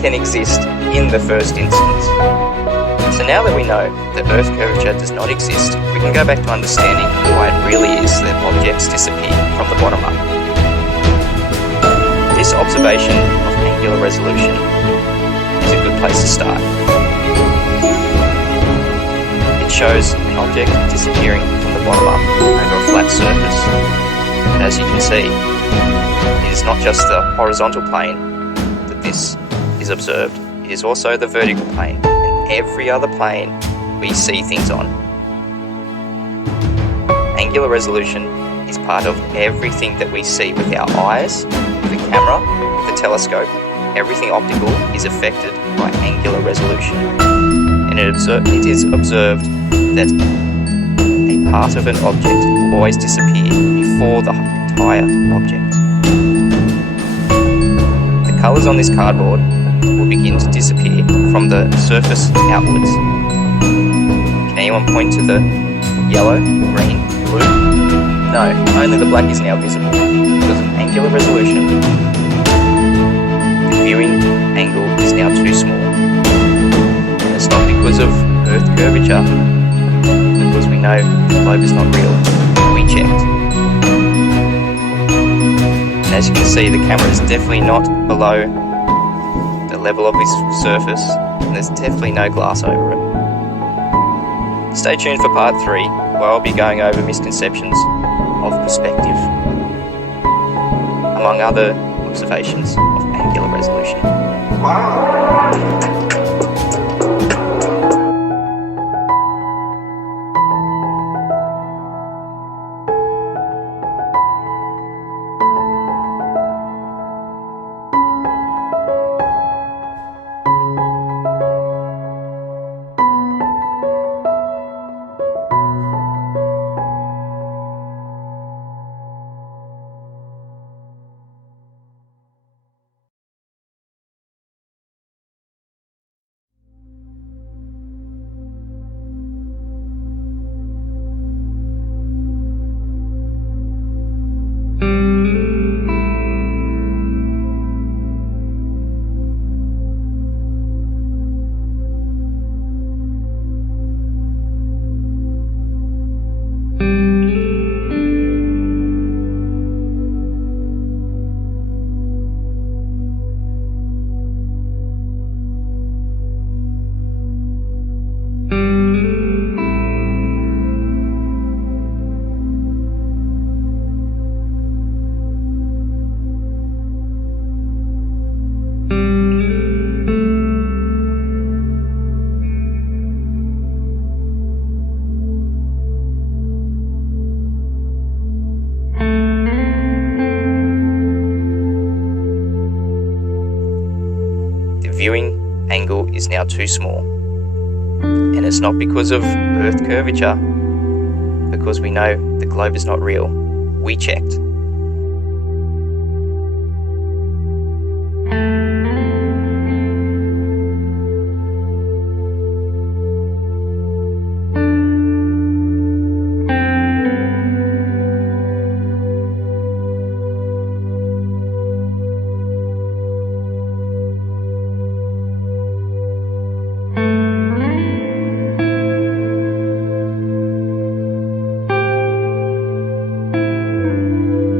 can exist in the first instance. So now that we know that Earth curvature does not exist, we can go back to understanding why it really is that objects disappear from the bottom up. This observation of angular resolution is a good place to start. It shows an object disappearing from the bottom up over a flat surface. And as you can see, it is not just the horizontal plane that this is observed, it is also the vertical plane and every other plane we see things on. Angular resolution is part of everything that we see with our eyes, with the camera, with the telescope. Everything optical is affected by angular resolution. And it is observed that a part of an object will always disappear before the entire object. The colours on this cardboard will begin to disappear from the surface outwards. Can anyone point to the yellow, green, blue? No, only the black is now visible. Because of angular resolution, the viewing angle is now too small. And it's not because of Earth curvature, because we know the globe is not real. We checked. And as you can see, the camera is definitely not below the level of this surface, and there's definitely no glass over it. Stay tuned for part 3, where I'll be going over misconceptions of perspective, among other observations of angular resolution. Viewing angle is now too small, and it's not because of Earth curvature, because we know the globe is not real. We checked.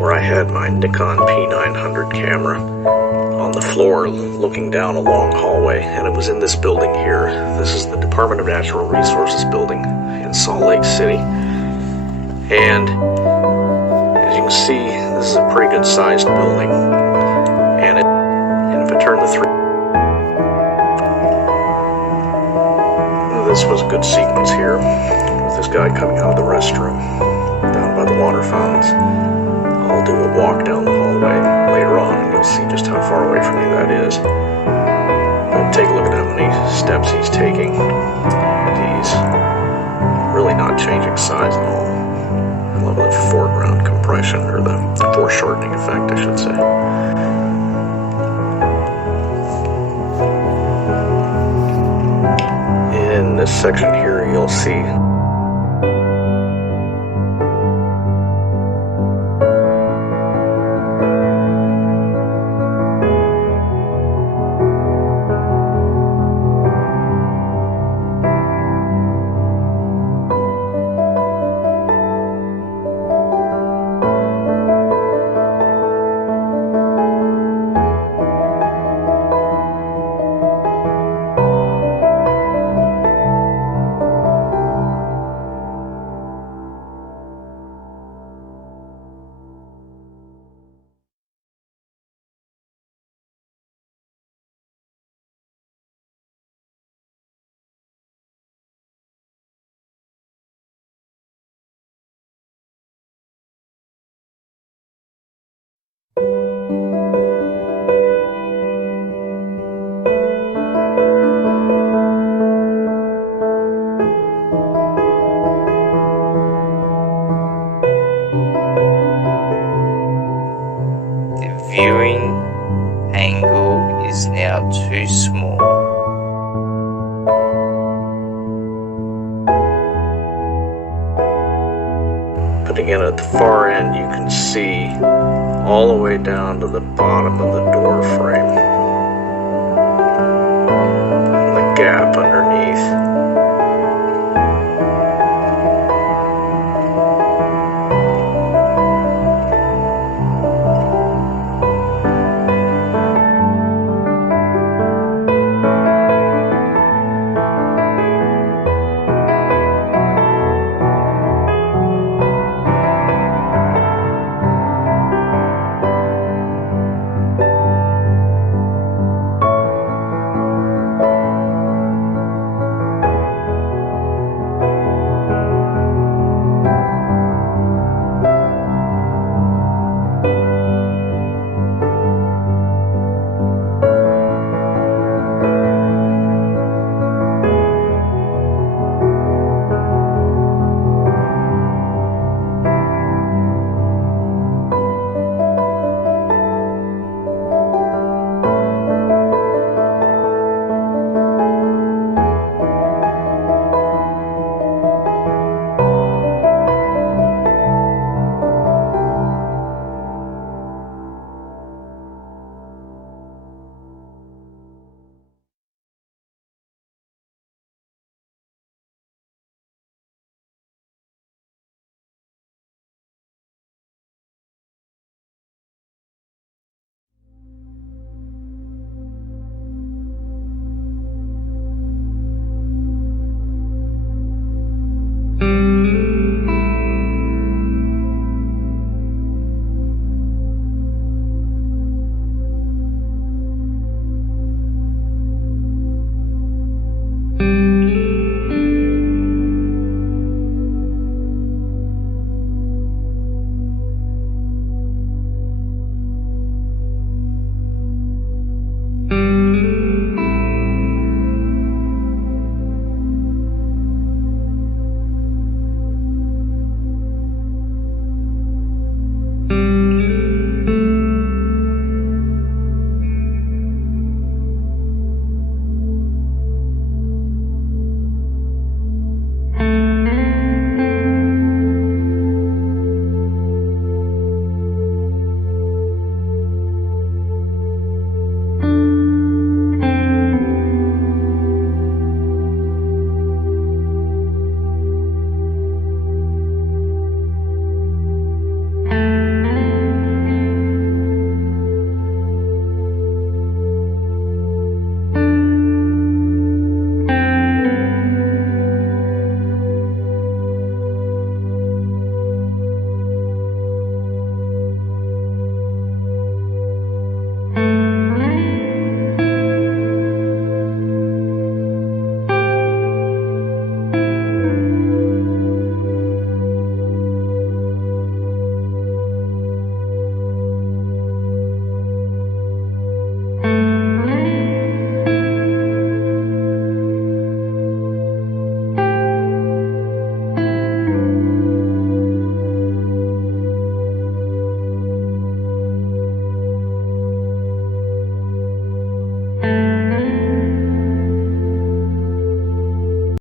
where I had my Nikon P900 camera on the floor looking down a long hallway, and it was in this building here. This is the Department of Natural Resources building in Salt Lake City. And as you can see, this is a pretty good sized building. And if I turn the this was a good sequence here with this guy coming out of the restroom down by the water fountains. I'll do a walk down the hallway later on and you'll see just how far away from me that is. But take a look at how many steps he's taking. And he's really not changing size at all. I love the foreground compression, or the foreshortening effect, I should say. In this section here, you'll see viewing angle is now too small. But again, at the far end, you can see all the way down to the bottom of the door frame.